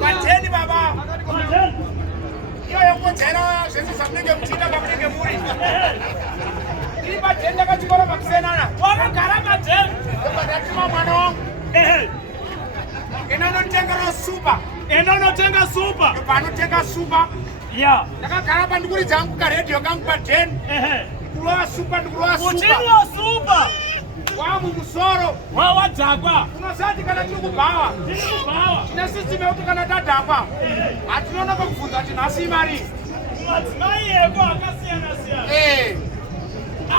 Pateni baba. Iyo yokuthela sesi samnike mthina kamnike muri. Iba tenda kachikora makusenana. Wakagara pateni. Ukatima mwana wangu. Inonotenga super. Inonotenga super. Panotenga super. Yeah. Ndakagara pandikuri dzangu ka radio kangu pa 10. Kulowa super ndikulowa super. Uchinwa super. Wamu musoro. Wawa dzakwa. Unosati kana tiri kubhawa. Tiri kubhawa. Tina system yekuti kana tadhakwa. Hatinoona pakubvunza kuti nhasi imari. Madzimai eko akasiyana siyana.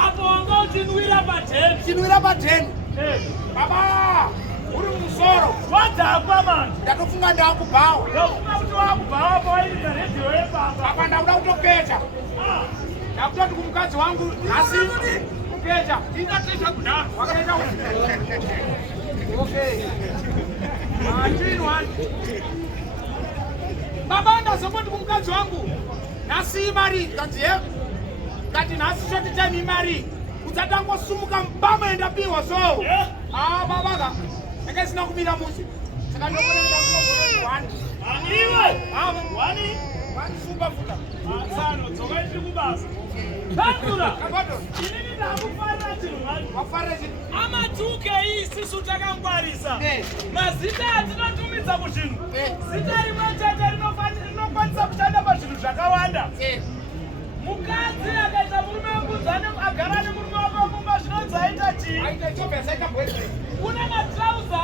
Apo wanga uchinwira pa 10. Chinwira pa 10. Baba. Uri musoro. Wadzakwa manje. Ndatofunga ndakubhawa. Ndofunga kuti wakubhawa pawairika radio yepapa. Apa ndakuda kutoketa. Ndakutoti kumukadzi wangu nhasi kuketa. Ingateta kudaro. Wakaita kuti. Okay. Baba ndazongoti kumukadzi wangu nhasi imari kati nhasi shoti time imari udzatangosumuka mbama endapiwa so babaka akasina kumira musi saka ndokuenda iwe wani super futa sano tsoka iri kubasa Tandura kabato inini ndakufarira chinhu mani wafarira chinhu amatuke isisu takangwarisa mazita atinotumidza kuzvinhu zita rimwe chete rinokwanisa kushanda pazvinhu zvakawanda mukadzi akaita murume wekudzane agara nemurume wake mumba zvinonzi aita chii une matrauza